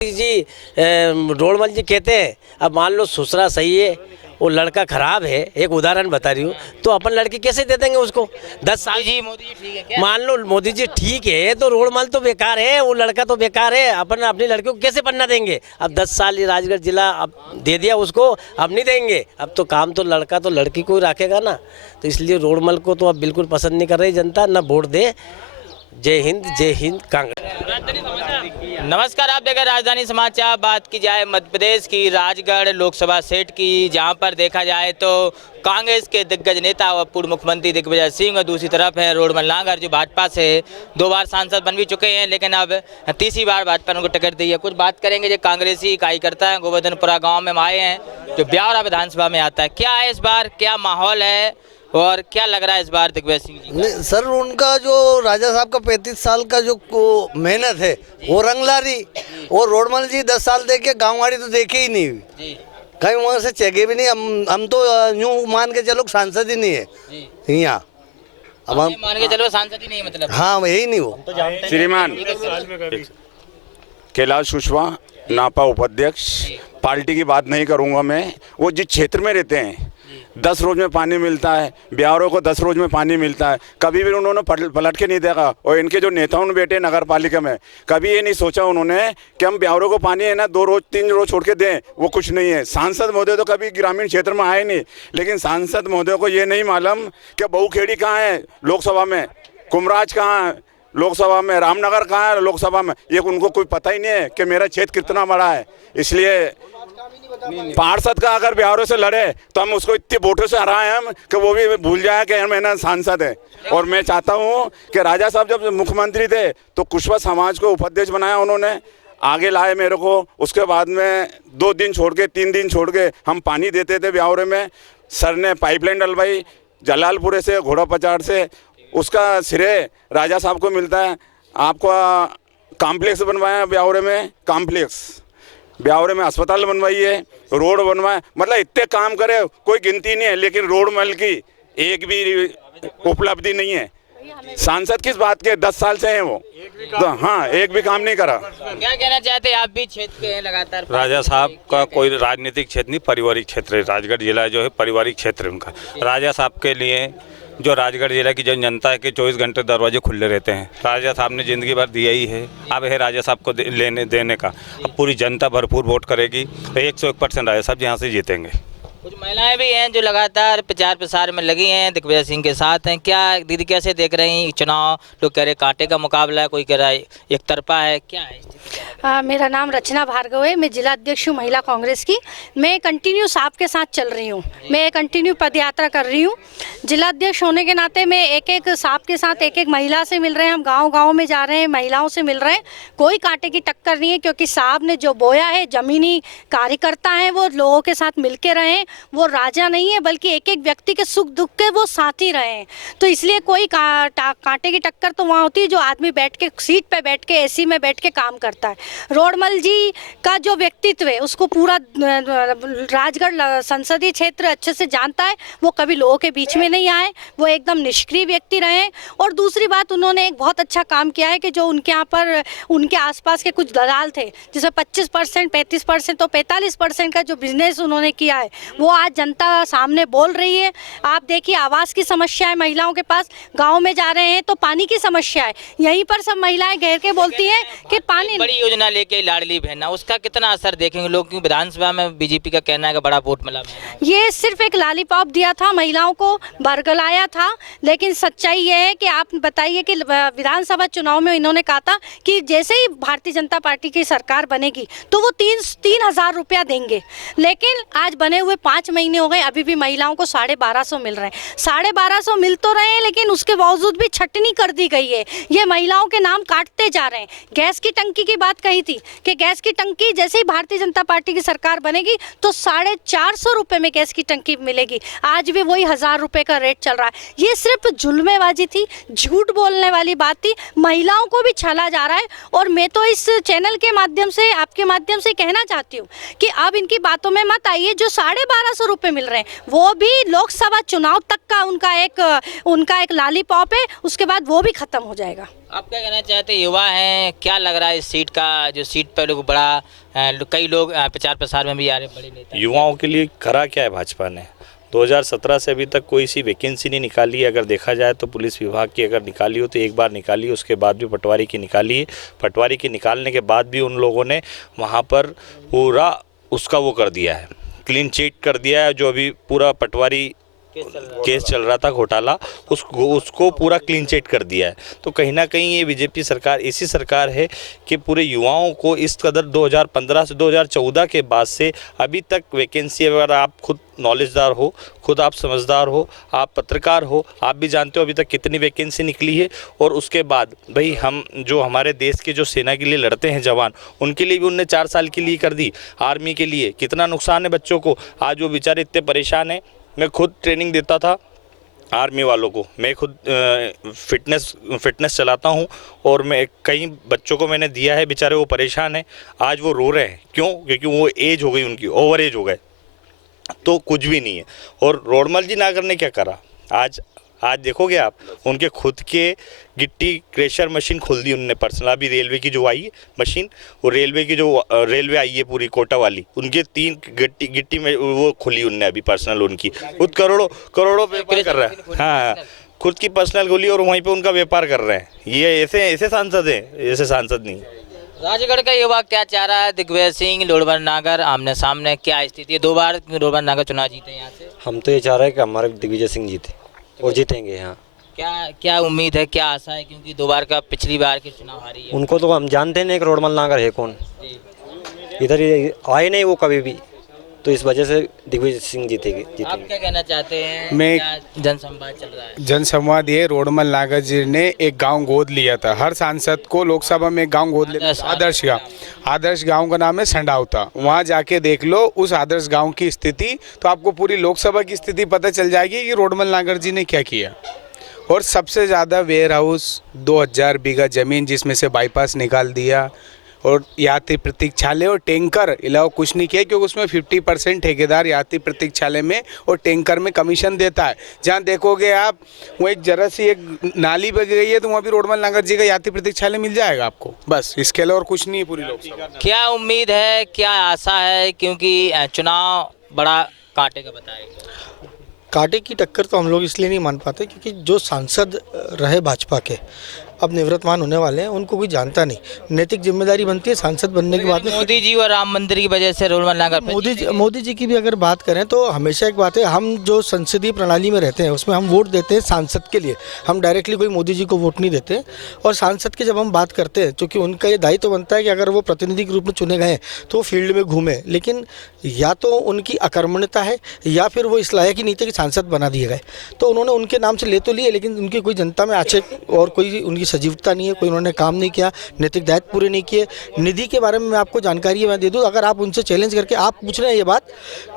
जी रोडमल जी कहते हैं, अब मान लो ससुरा सही है, वो लड़का खराब है, एक उदाहरण बता रही हूँ, तो अपन लड़की कैसे दे देंगे उसको? 10 साल जी मोदी जी ठीक है क्या? मान लो मोदी जी ठीक है, तो रोडमल तो बेकार है, वो लड़का तो बेकार है, अपन अपनी लड़की को कैसे बनना देंगे? अब 10 साल ये राजगढ़ जिला अब दे दिया उसको, अब नहीं देंगे। अब तो काम तो लड़का तो लड़की को ही रखेगा ना, तो इसलिए रोडमल को तो अब बिल्कुल पसंद नहीं कर रही जनता, ना वोट दे। जय हिंद कांग्रेस। नमस्कार, आप देख रहे हैं राजधानी समाचार। बात की जाए मध्य प्रदेश की राजगढ़ लोकसभा सीट की, जहां पर देखा जाए तो कांग्रेस के दिग्गज नेता और पूर्व मुख्यमंत्री दिग्विजय सिंह और दूसरी तरफ है रोडमल नागर, जो भाजपा से 2 बार सांसद बन भी चुके हैं, लेकिन अब तीसरी बार भाजपा ने उनको टिकट दी है। कुछ बात करेंगे जो कांग्रेसी कार्यकर्ता है, गोवर्धनपुरा गाँव में आए हैं, जो ब्यावरा विधानसभा में आता है। क्या है इस बार, क्या माहौल है और क्या लग रहा है इस बार दिग्विजय सिंह जी? सर, उनका जो राजा साहब का 35 साल का जो मेहनत है वो रंग ला रही। और रोडमल जी 10 साल देखे, गाँववाड़ी तो देखे ही नहीं, कहीं वहाँ से चेके भी नहीं। हम तो यूँ मान के चलो सांसद ही नहीं है यहाँ। अब हम मान के चलो सांसद ही नहीं, मतलब हाँ यही नहीं वो। श्रीमान कैलाश कुशवाहा, नापा उपाध्यक्ष। पार्टी की बात नहीं करूंगा मैं। वो जिस क्षेत्र में रहते हैं 10 रोज में पानी मिलता है, बिहारों को 10 रोज में पानी मिलता है, कभी भी उन्होंने पलट के नहीं देखा। और इनके जो नेताओं ने बैठे नगर पालिका में, कभी ये नहीं सोचा उन्होंने कि हम बिहारों को पानी है ना 2 रोज 3 रोज छोड़ के दें, वो कुछ नहीं है। सांसद महोदय तो कभी ग्रामीण क्षेत्र में आए नहीं, लेकिन सांसद महोदय को ये नहीं मालूम कि बहुखेड़ी कहाँ है लोकसभा में, कुमराज कहाँ है लोकसभा में, रामनगर कहाँ है लोकसभा में, ये उनको कोई पता ही नहीं है कि मेरा क्षेत्र कितना बड़ा है। इसलिए पार्षद का अगर बिहारों से लड़े तो हम उसको इतने वोटों से हराएं हम कि वो भी भूल जाए कि हम ना सांसद है। और मैं चाहता हूँ कि राजा साहब जब मुख्यमंत्री थे तो कुशवाहा समाज को उपाध्यक्ष बनाया उन्होंने, आगे लाए मेरे को। उसके बाद में 2 दिन छोड़ के 3 दिन छोड़ के हम पानी देते थे ब्यावरे में। सर ने पाइपलाइन डलवाई जलालपुरे से, घोड़ा पचाड़ से, उसका श्रेय राजा साहब को मिलता है। आपका कॉम्प्लेक्स बनवाया ब्यावरे में, कॉम्प्लेक्स ब्यावरे में अस्पताल बनवाई है, रोड बनवाए, मतलब इतने काम करे कोई गिनती नहीं है। लेकिन रोडमल की एक भी उपलब्धि नहीं है। सांसद किस बात के, 10 साल से हैं वो, तो हाँ एक भी काम नहीं करा। क्या कहना चाहते हैं आप भी क्षेत्र के हैं लगातार? राजा साहब का कोई राजनीतिक क्षेत्र नहीं, पारिवारिक क्षेत्र है। राजगढ़ जिला जो है पारिवारिक क्षेत्र है उनका। राजा साहब के लिए जो राजगढ़ जिला की जन जनता है कि 24 घंटे दरवाजे खुले रहते हैं। राजा साहब ने ज़िंदगी भर दिया ही है, अब है राजा साहब को लेने देने का। अब पूरी जनता भरपूर वोट करेगी, 101% राजा साहब यहाँ से जीतेंगे। कुछ महिलाएं भी हैं जो लगातार प्रचार प्रसार में लगी हैं, दिग्विजय सिंह के साथ हैं। क्या दीदी कैसे देख रही हैं चुनाव? लोग कह रहे कांटे का मुकाबला है, कोई कह रहा है एक तरफा है, क्या है? मेरा नाम रचना भार्गव है, मैं जिला अध्यक्ष हूँ महिला कांग्रेस की। मैं कंटिन्यू साहब के साथ चल रही हूँ, मैं कंटिन्यू पदयात्रा कर रही हूँ। जिला अध्यक्ष होने के नाते मैं एक साहब के साथ एक महिला से मिल रहे हैं, हम गाँव में जा रहे हैं, महिलाओं से मिल रहे हैं। कोई कांटे की टक्कर नहीं है, क्योंकि साहब ने जो बोया है, ज़मीनी कार्यकर्ता हैं, वो लोगों के साथ मिल के रहे, वो राजा नहीं है, बल्कि एक व्यक्ति के सुख दुख के वो साथी रहे हैं। तो इसलिए कोई कांटे की टक्कर तो वहाँ होती है जो आदमी बैठ के सीट पे बैठ के एसी में बैठ के काम करता है। रोडमल जी का जो व्यक्तित्व है उसको पूरा राजगढ़ संसदीय क्षेत्र अच्छे से जानता है। वो कभी लोगों के बीच में नहीं आए, वो एकदम निष्क्रिय व्यक्ति रहे। और दूसरी बात, उन्होंने एक बहुत अच्छा काम किया है कि जो उनके यहाँ पर उनके आसपास के कुछ दलाल थे, जिसमें 25%, 35% तो 45% का जो बिजनेस उन्होंने किया है, वो आज जनता सामने बोल रही है। आप देखिए, आवास की समस्या है महिलाओं के पास, गांव में जा रहे हैं तो पानी की समस्या है, यहीं पर सब महिलाएं घेर के बोलती हैं कि पानी। बड़ी योजना लेके लाडली बहना, उसका कितना असर देखेंगे लोग? क्योंकि विधानसभा में बीजेपी का कहना है कि बड़ा वोट मिला। ये सिर्फ एक लॉलीपॉप दिया था, महिलाओं को बरगलाया था, लेकिन सच्चाई ये है कि आप बताइए कि विधानसभा चुनाव में इन्होंने कहा था कि जैसे ही भारतीय जनता पार्टी की सरकार बनेगी तो वो 3,000 रुपया देंगे, लेकिन आज बने हुए 5 महीने हो गए, अभी भी महिलाओं को 1250 मिल रहे हैं। 1250 मिल तो रहे हैं, लेकिन उसके बावजूद भी छटनी कर दी गई है। ये महिलाओं के नाम काटते जा रहे हैं। गैस की टंकी की बात कही थी कि गैस की टंकी जैसे ही भारतीय जनता पार्टी की सरकार बनेगी तो 450 रुपये में गैस की टंकी मिलेगी। आज भी वही 1000 रुपये का रेट चल रहा है। ये सिर्फ जुल्मेबाजी थी, झूठ बोलने वाली बात थी, महिलाओं को भी छला जा रहा है। और मैं तो इस चैनल के माध्यम से, आपके माध्यम से कहना चाहती हूँ कि अब इनकी बातों में मत आइए। जो 12.5 1200 रुपये मिल रहे हैं, वो भी लोकसभा चुनाव तक का उनका एक लॉलीपॉप है, उसके बाद वो भी खत्म हो जाएगा। आप क्या कहना चाहते हैं, युवा हैं, क्या लग रहा है इस सीट का, जो सीट पर लोग बड़ा कई लोग प्रचार प्रसार में भी आ रहे हैं, बड़े नेता। युवाओं के लिए करा क्या है भाजपा ने? 2017 से अभी तक कोई सी वैकेंसी नहीं निकाली है। अगर देखा जाए तो पुलिस विभाग की अगर निकाली हो तो एक बार निकाली, उसके बाद भी पटवारी की निकाली है। पटवारी की निकालने के बाद भी उन लोगों ने वहाँ पर पूरा उसका वो कर दिया है, क्लीन चिट कर दिया है। जो अभी पूरा पटवारी केस चल रहा था घोटाला, उसको पूरा क्लीन चिट कर दिया है। तो कहीं ना कहीं ये बीजेपी सरकार ऐसी सरकार है कि पूरे युवाओं को इस कदर 2015 से 2014 के बाद से अभी तक वैकेंसी, अगर आप खुद नॉलेजदार हो, खुद आप समझदार हो, आप पत्रकार हो, आप भी जानते हो अभी तक कितनी वैकेंसी निकली है। और उसके बाद भाई हम जो हमारे देश के जो सेना के लिए लड़ते हैं जवान, उनके लिए भी उनने 4 साल के लिए कर दी। आर्मी के लिए कितना नुकसान है बच्चों को, आज वो बेचारे इतने परेशान हैं। मैं खुद ट्रेनिंग देता था आर्मी वालों को, मैं खुद फिटनेस चलाता हूं और मैं कई बच्चों को मैंने दिया है, बेचारे वो परेशान हैं। आज वो रो रहे हैं, क्यों? क्योंकि वो एज हो गई उनकी, ओवर एज हो गए, तो कुछ भी नहीं है। और रोडमल जी नागर ने क्या करा, आज देखोगे आप, उनके खुद के गिट्टी क्रेशर मशीन खोल दी उनने पर्सनल। अभी रेलवे की जो आई है मशीन, वो रेलवे की जो रेलवे आई है पूरी कोटा वाली, उनके 3 गिट्टी में वो खोली उनने अभी पर्सनल उनकी, खुद करोड़ों व्यापार कर रहा है। हाँ, खुद की पर्सनल खोली और वहीं पे उनका व्यापार कर रहे हैं। ये ऐसे सांसद हैं, ऐसे सांसद नहीं। राजगढ़ का युवा क्या चाह रहा है? दिग्विजय सिंह, लोडमल नागर आमने सामने, क्या स्थिति है? 2 बार लोडमल नागर चुनाव जीते यहाँ से। हम तो ये चाह रहे हैं कि हमारे दिग्विजय सिंह जीते और जीतेंगे। यहाँ क्या उम्मीद है, क्या आशा है? क्योंकि 2 बार का पिछली बार के चुनाव हारी है। उनको तो हम जानते नहीं कि रोडमल नागर है कौन, इधर आए नहीं वो कभी भी, तो इस वजह से दिग्विजय सिंह जीतेंगे। आप क्या कहना चाहते हैं? मैं क्या जनसंवाद चल रहा है? जनसंवाद ये रोडमल नागर जी ने एक गांव गोद लिया था। हर सांसद को लोकसभा में एक गांव गोद लिया, आदर्श गांव का नाम है संडावता। वहां जाके देख लो उस आदर्श गांव की स्थिति, तो आपको पूरी लोकसभा की स्थिति पता चल जाएगी कि रोडमल नागर जी ने क्या किया। और सबसे ज़्यादा वेयर हाउस, 2000 बीघा ज़मीन जिसमें से बाईपास निकाल दिया, और यात्री प्रतीक्षालय और टैंकर अलावा कुछ नहीं किया, क्योंकि उसमें 50% ठेकेदार यात्री प्रतीक्षालय में और टैंकर में कमीशन देता है। जहाँ देखोगे आप, वो एक जरा सी एक नाली बह गई है, तो वहाँ भी रोडमल नागर जी का यात्री प्रतीक्षालय मिल जाएगा आपको, बस इसके अलावा और कुछ नहीं है पूरी लोकसभा। क्या उम्मीद है, क्या आशा है? क्योंकि चुनाव बड़ा कांटे का बताएगा। कांटे की टक्कर तो हम लोग इसलिए नहीं मान पाते क्योंकि जो सांसद रहे भाजपा के अब निवृत्तमान होने वाले हैं, उनको कोई जानता नहीं। नैतिक जिम्मेदारी बनती है सांसद बनने के बाद। मोदी जी और राम मंदिर की वजह से रोडमल नागर, मोदी जी की भी अगर बात करें तो हमेशा एक बात है, हम जो संसदीय प्रणाली में रहते हैं उसमें हम वोट देते हैं सांसद के लिए, हम डायरेक्टली कोई मोदी जी को वोट नहीं देते। और सांसद की जब हम बात करते हैं, क्योंकि उनका ये दायित्व तो बनता है कि अगर वो प्रतिनिधि के रूप में चुने गए तो वो फील्ड में घूमे, लेकिन या तो उनकी अकर्मण्यता है या फिर वो इस लायक ही नहीं थे कि सांसद बना दिए गए। तो उन्होंने उनके नाम से ले तो लिए, लेकिन उनकी कोई जनता में आक्षेप और कोई उनकी सजीवता नहीं है, कोई उन्होंने काम नहीं किया, नैतिक दायित्व पूरे नहीं किए। निधि के बारे में मैं आपको जानकारी मैं दे दूं, अगर आप उनसे चैलेंज करके आप पूछ रहे हैं ये बात,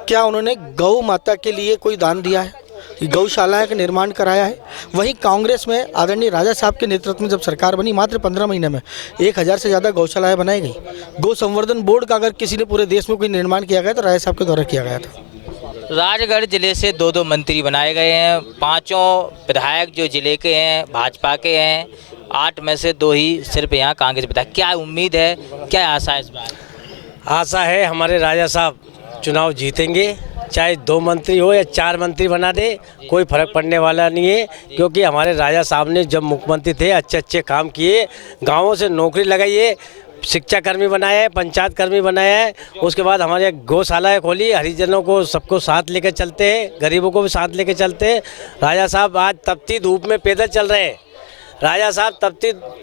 क्या उन्होंने गौ माता के लिए कोई दान दिया है, गौशाला का निर्माण कराया है? वहीं कांग्रेस में आदरणीय राजा साहब के नेतृत्व में जब सरकार बनी, मात्र 15 महीने में 1000 से ज़्यादा गौशालाएँ बनाई गई। गौ संवर्धन बोर्ड का अगर किसी ने पूरे देश में कोई निर्माण किया गया तो राजा साहब के द्वारा किया गया था। राजगढ़ जिले से 2 मंत्री बनाए गए हैं, 5 विधायक जो जिले के हैं भाजपा के हैं, 8 में से 2 ही सिर्फ यहाँ कांग्रेस विधायक। क्या उम्मीद है, क्या आशा है इस बार? आशा है हमारे राजा साहब चुनाव जीतेंगे, चाहे 2 मंत्री हो या 4 मंत्री बना दे, कोई फर्क पड़ने वाला नहीं है। क्योंकि हमारे राजा साहब ने जब मुख्यमंत्री थे अच्छे काम किए, गाँवों से नौकरी लगाई है, शिक्षा कर्मी बनाया है, पंचायत कर्मी बनाया है। उसके बाद हमारे गौशालाएँ खोली, हरिजनों को सबको साथ लेकर चलते हैं, गरीबों को भी साथ लेकर चलते हैं। राजा साहब आज तपती धूप में पैदल चल रहे हैं, राजा साहब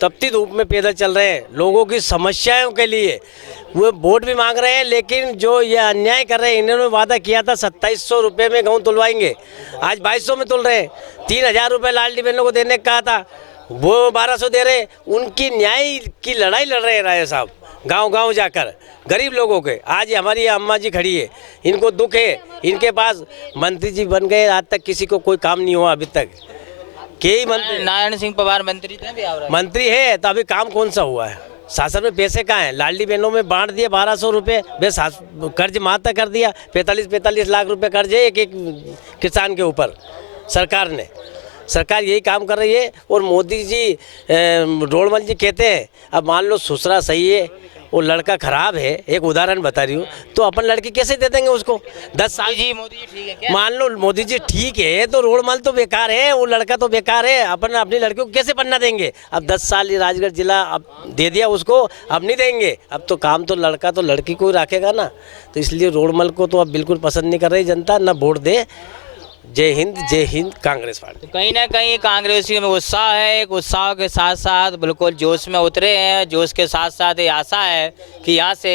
तपती धूप में पैदल चल रहे हैं लोगों की समस्याओं के लिए। वो वोट भी मांग रहे हैं, लेकिन जो ये अन्याय कर रहे हैं, इन्होंने वादा किया था 2700 रुपये में गेहूँ तुलवाएंगे, आज 2200 में तुल रहे हैं। 3000 रुपये लाडली बहनों को देने का कहा था, वो 1200 दे रहे। उनकी न्याय की लड़ाई लड़ रहे हैं राजा साहब गांव जाकर गरीब लोगों के। आज हमारी अम्मा जी खड़ी है, इनको दुख है, इनके पास मंत्री जी बन गए, आज तक किसी को कोई काम नहीं हुआ अभी तक। कई मंत्री, नारायण सिंह पवार मंत्री थे, मंत्री है तो अभी काम कौन सा हुआ है? शासन में पैसे कहाँ हैं? लाडली बहनों में बांट दिए 1200 रुपये, बस कर्ज माता कर दिया, 45 लाख रुपए कर्ज है एक एक किसान के ऊपर। सरकार यही काम कर रही है। और मोदी जी रोडमल जी कहते हैं, अब मान लो ससुरा सही है, वो लड़का खराब है, एक उदाहरण बता रही हूँ, तो अपन लड़की कैसे दे देंगे उसको? 10 साल जी मोदी जी ठीक है क्या? मान लो मोदी जी ठीक है, तो रोडमल तो बेकार है, वो लड़का तो बेकार है, अपन अपनी लड़कियों को कैसे पढ़ना देंगे? अब 10 साल राजगढ़ जिला अब दे दिया उसको, अब नहीं देंगे। अब तो काम तो लड़का तो लड़की को ही रखेगा ना, तो इसलिए रोडमल को तो अब बिल्कुल पसंद नहीं कर रही जनता, ना वोट दे। जय हिंद कांग्रेस पार्टी। तो कहीं ना कहीं कांग्रेसियों में उत्साह है, एक उत्साह के साथ साथ बिल्कुल जोश में उतरे हैं। जोश के साथ साथ ये आशा है कि यहाँ से